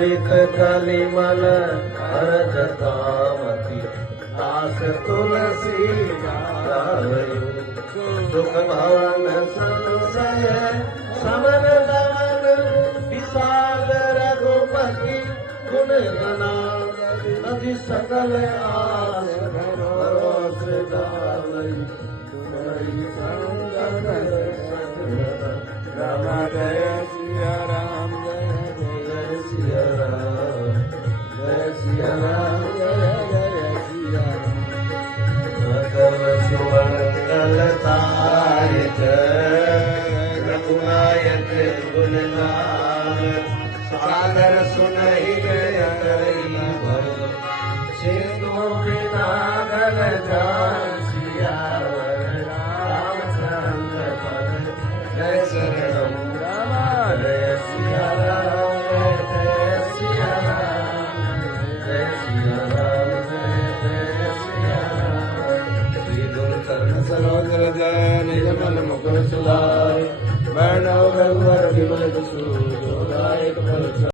विख कली मन अरज कामती दास तुलसी गावयो सुख भवन सनुदय समन दमन विषाद रघुपति गुण गना नदी सकल आस भरोस डालई तुम्हारी संगत राम जय सिया राम जय सिया राम जय सिया राम जय सिया सकल सुमंगलदायक रघुनायक गुणगान सागर सुनहि सिंधु बिना गल जान सियावर रामचंद्र पद जय शरणम राम जय सिया राम जय सिया राम जय सिया राम जय सिया राम श्री दुर्कर्ण सरोज जय निर्मल मुकुर सुधारि वैष्णव रघुवर विमल सुधारि